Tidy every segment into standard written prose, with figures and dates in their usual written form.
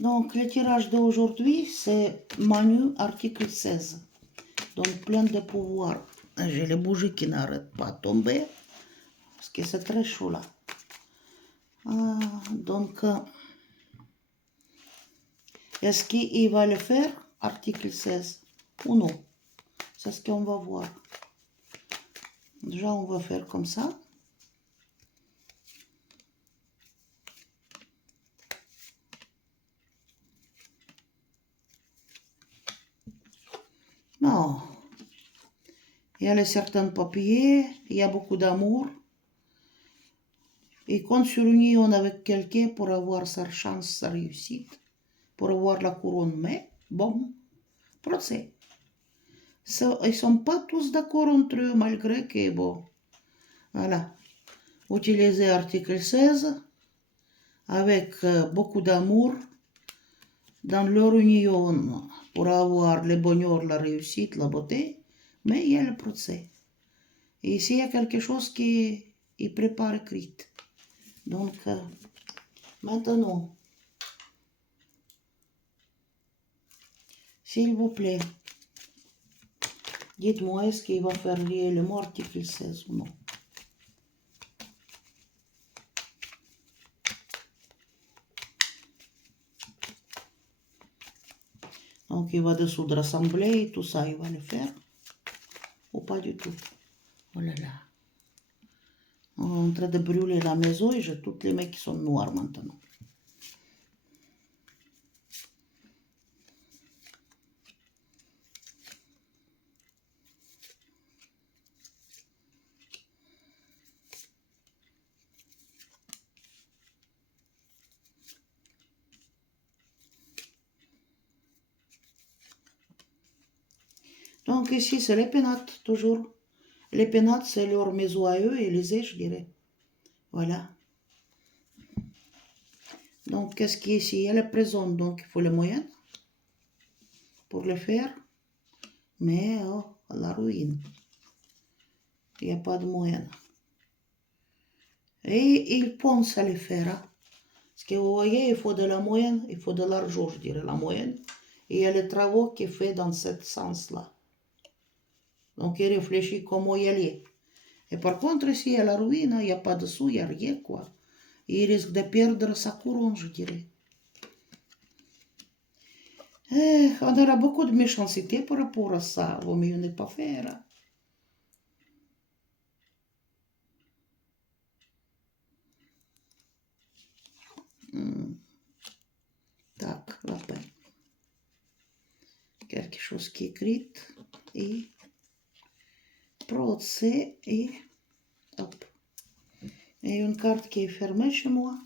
Donc, le tirage d'aujourd'hui, c'est Manu, article 16. Donc, plein de pouvoir. J'ai les bougies qui n'arrêtent pas de tomber. Parce que c'est très chaud là. Donc, est-ce qu'il va le faire, article 16, ou non? C'est ce qu'on va voir. Déjà, on va faire comme ça. Non. Il y a les certains papiers, il y a beaucoup d'amour. Il compte sur l'union avec quelqu'un pour avoir sa chance, sa réussite, pour avoir la couronne. Mais, bon, procès. Ils ne sont pas tous d'accord entre eux, malgré que, bon, voilà. Utiliser article 16 avec beaucoup d'amour dans leur union pour avoir le bonheur, la réussite, la beauté, mais il y a le procès. Et ici, il y a quelque chose qui est prépare écrit. Donc, maintenant, s'il vous plaît, dites-moi, est-ce qu'il va faire lier le mot article 16 ou non? Donc, il va dissoudre l'assemblée et tout ça, il va le faire. Ou pas du tout. Oh là là. On est en train de brûler la maison et j'ai tous les mecs qui sont noirs maintenant. Donc ici, c'est les pénates, toujours. Les pénates, c'est leur maison à eux, et les je dirais. Voilà. Donc, qu'est-ce qui est ici? Il y a la prison, donc il faut les moyens pour le faire. Mais, oh, la ruine. Il n'y a pas de moyens. Et ils pensent à le faire. Hein? Parce que vous voyez, il faut de la moyenne, il faut de l'argent, je dirais, la moyenne. Et il y a les travaux qui sont faits dans ce sens-là. Donc, il réfléchit comment y aller. Et par contre, ici, il y a la ruine, il n'y a pas de sous, il n'y a rien, quoi. Il risque de perdre sa couronne, je dirais. On aura beaucoup de méchanceté par rapport à ça. Vaut mieux ne pas faire. Tac, la peine. Quelque chose qui est écrit. Et procès et hop. Et une carte qui est fermée chez moi.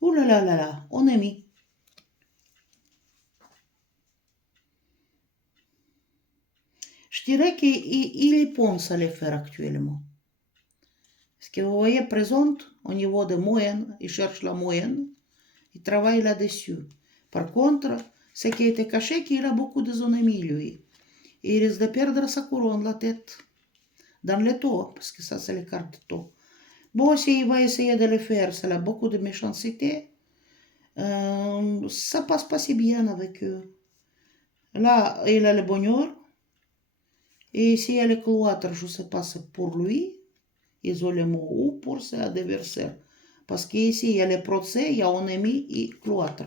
Ouh là là là là, on est mis. Je dirais qu'il y pense à le faire actuellement. Parce que vous voyez, présente au niveau de moyenne, il cherche la moyenne, il travaille là-dessus. Par contre, ce qui était caché, qu'il a beaucoup de ennemis, lui. Et il risque de perdre sa couronne, la tête, dans le taux, parce que ça, c'est les cartes de taux. Bon, s'il va essayer de le faire, ça a beaucoup de méchanceté. Ça passe pas si bien avec eux. Là, il a le bonheur. Et ici, il y a le cloître, je ne sais pas si c'est pour lui, isolement, ou pour ses adversaires. Parce qu'ici, il y a le procès, il y a un ennemi et cloître.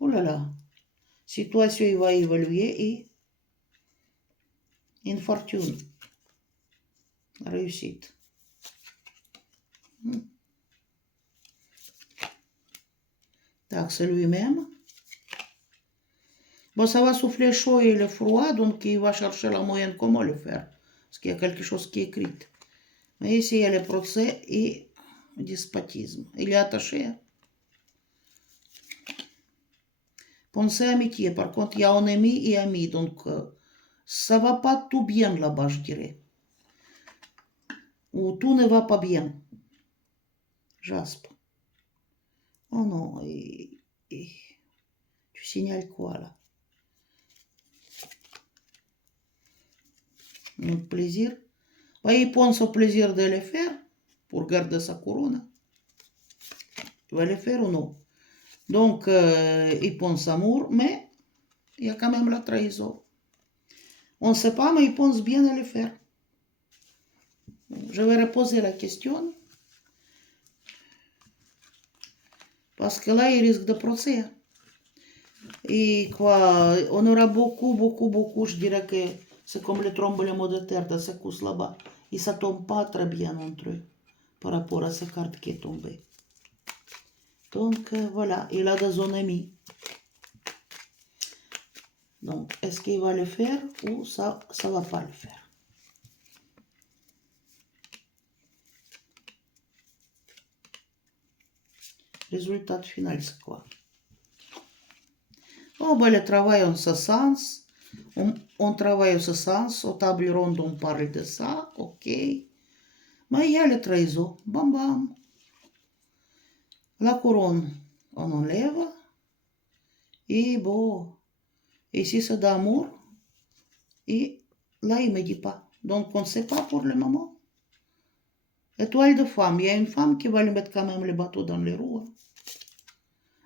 Oh là là. Situation, il va évaluer et une fortune. Réussite. Так, c'est lui-même. Bon, ça va souffler chaud et le froid, donc il va chercher la moyenne comment le faire. Parce qu'il y a quelque chose qui est écrit. Mais ici, il y a le procès et le despotisme. Il est attaché. Pensez amitié. Par contre, il y a un ami et ami. Donc, ça va pas tout bien là-bas, je dirais. Ou tout ne va pas bien. Jaspe. Oh non. Tu signales quoi, là? Notre plaisir. Bah, il pense au plaisir de le faire pour garder sa couronne. Il va le faire ou non? Donc, il pense amour, mais il y a quand même la trahison. On ne sait pas, mais il pense bien à le faire. Je vais reposer la question, parce que là, il risque de procès. Et quoi, on aura beaucoup, je dirais que c'est comme le tremblement de terre de secousse là-bas. Ils ne s'attendent pas très bien entre eux par rapport à cette carte qui est tombée. Donc voilà, il a des amis. Donc, est-ce qu'il va le faire ou ça va pas le faire? Résultat final, c'est quoi? Oh, ben, le travail en ce sens. On travaille en ce sens. Au table ronde, on parle de ça. Ok. Mais il y a le trésor. Bam, bam. La couronne, on enlève. Et bon. Ici, c'est d'amour. Et là, il ne me dit pas. Donc, on ne sait pas pour le moment. Étoile de femme. Il y a une femme qui va lui mettre quand même le bateau dans les roues.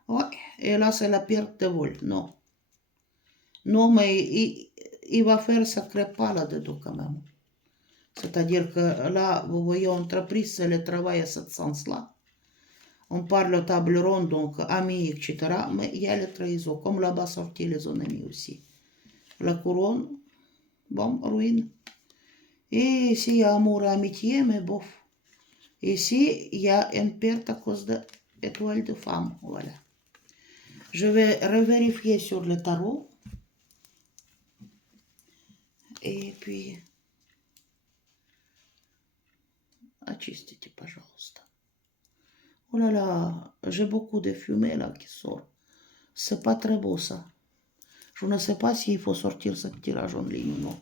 Ouais. Et là, c'est la perte de vol. Non. Non, mais il va faire ça crêpe pas là-dedans quand même. C'est-à-dire que là, vous voyez, entreprise, c'est le travail à ce sens-là. On parle de table ronde, donc amis, etc. Mais il y a le trésor, comme là-bas sorti les ennemis aussi. La couronne, bon, ruine. Et ici, il y a amour et amitié, mais bof. Ici, il y a une perte à cause de l'étoile de femme, voilà. Je vais revérifier sur le tarot. Et puis... Очистите, пожалуйста. Oh là là, j'ai beaucoup de fumée là qui sort. C'est pas très beau ça. Je ne sais pas s'il faut sortir ce tirage en ligne ou non.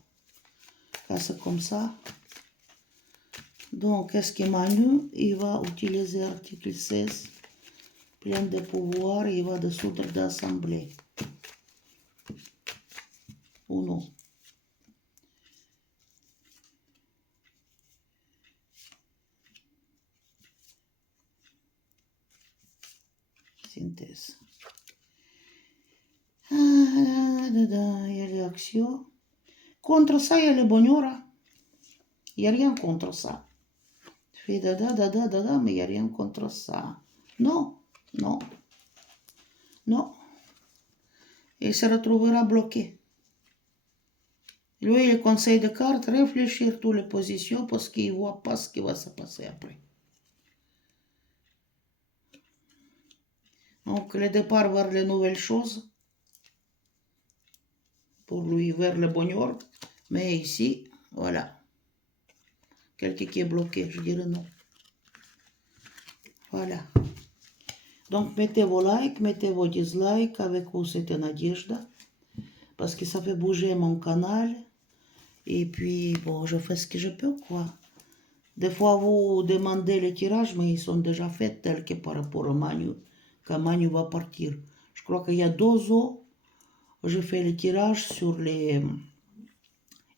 Là c'est comme ça. Donc, est-ce que Manu, il va utiliser article 16, plein de pouvoir, il va dissoudre d'assemblée? Ou non? Synthèse. Il y a les actions. Contre ça, il y a le bonheur. Il n'y a rien contre ça. Fais dada, mais il n'y a rien contre ça. Non, non, non. Il se retrouvera bloqué. Lui, il conseille de cartes, réfléchir toutes les positions parce qu'il ne voit pas ce qui va se passer après. Donc, le départ vers les nouvelles choses, pour lui, vers le bonheur. Mais ici, voilà. Quelqu'un qui est bloqué, je dirais non. Voilà. Donc, mettez vos likes, mettez vos dislikes avec vous, c'était Nadejda. Parce que ça fait bouger mon canal. Et puis, bon, je fais ce que je peux, quoi. Des fois, vous demandez les tirages, mais ils sont déjà faits tels que par rapport à Manu, quand Manu va partir. Je crois qu'il y a 2 ans, je fais le tirage sur les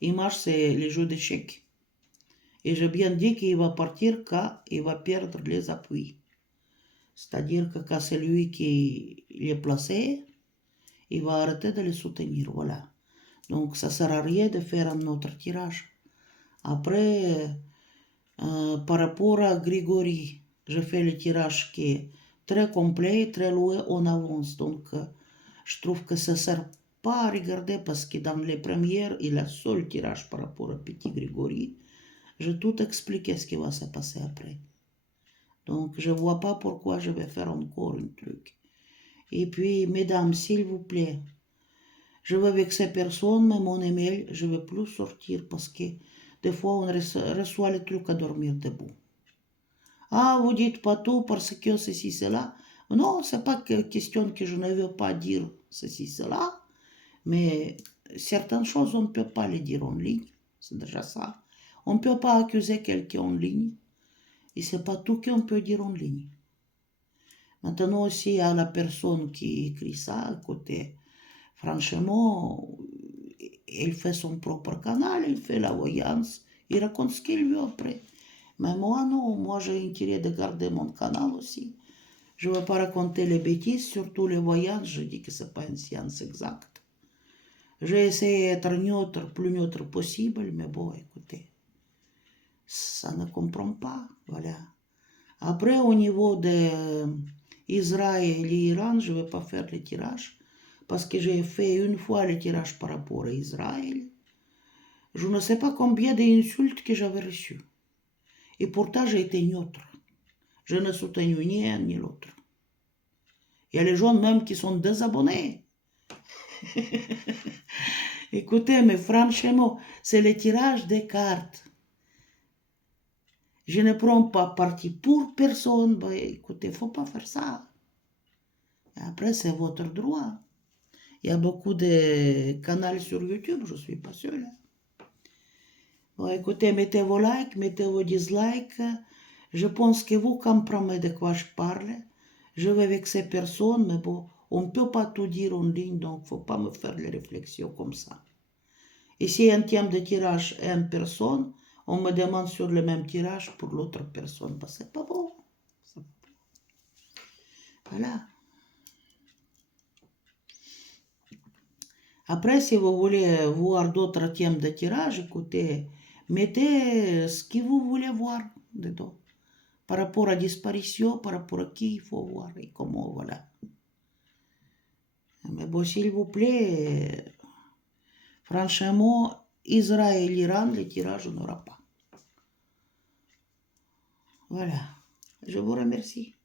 images, c'est les jeux d'échecs. Et j'ai bien dit qu'il va partir quand il va perdre les appuis. C'est-à-dire que quand c'est lui qui est placé, il va arrêter de les soutenir, voilà. Donc, ça ne sert à rien de faire un autre tirage. Après, par rapport à Grigory, je fais le tirage qui est très complet, très loin en avance. Donc, je trouve que ça ne sert pas à regarder parce que dans les premières et le seul tirage par rapport à Petit Grigory, j'ai tout expliqué ce qui va se passer après. Donc, je ne vois pas pourquoi je vais faire encore un truc. Et puis, mesdames, s'il vous plaît, je veux vexer personne, mais mon email, je ne veux plus sortir parce que des fois, on reçoit les trucs à dormir debout. Ah, vous dites pas tout parce que ceci, cela. Non, c'est pas question que je ne veux pas dire ceci, cela, mais certaines choses, on ne peut pas les dire en ligne. C'est déjà ça. On ne peut pas accuser quelqu'un en ligne. Et c'est pas tout qu'on peut dire en ligne. Maintenant aussi, il y a la personne qui écrit ça à côté. Franchement, il fait son propre canal, il fait la voyance, il raconte ce qu'il veut après. Mais moi, non, moi j'ai intérêt de garder mon canal aussi. Je ne veux pas raconter les bêtises, surtout les voyages, je dis que ce n'est pas une science exacte. J'ai essayé d'être neutre, plus neutre possible, mais bon, écoutez, ça ne comprend pas, voilà. Après, au niveau d'Israël et l'Iran, je ne vais pas faire le tirage, parce que j'ai fait une fois le tirage par rapport à Israël. Je ne sais pas combien d'insultes que j'avais reçues. Et pourtant, j'ai été neutre. Je ne soutenu ni un ni l'autre. Il y a les gens même qui sont désabonnés. Écoutez, mais franchement, c'est le tirage des cartes. Je ne prends pas parti pour personne. Bah, écoutez, il ne faut pas faire ça. Et après, c'est votre droit. Il y a beaucoup de canaux sur YouTube, je ne suis pas seule. Bon, écoutez, mettez vos likes, mettez vos dislikes. Je pense que vous comprenez de quoi je parle. Je vais avec ces personnes, mais bon, on ne peut pas tout dire en ligne, donc il ne faut pas me faire les réflexions comme ça. Et si un thème de tirage est une personne, on me demande sur le même tirage pour l'autre personne. Ben, c'est pas bon. Voilà. Après, si vous voulez voir d'autres thèmes de tirage, écoutez, mettez ce que vous voulez voir dedans. Par rapport à disparition, par rapport à qui il faut voir et comment, voilà. Mais bon, s'il vous plaît, franchement, Israël et Iran, le tirage, on n'aura pas. Voilà. Je vous remercie.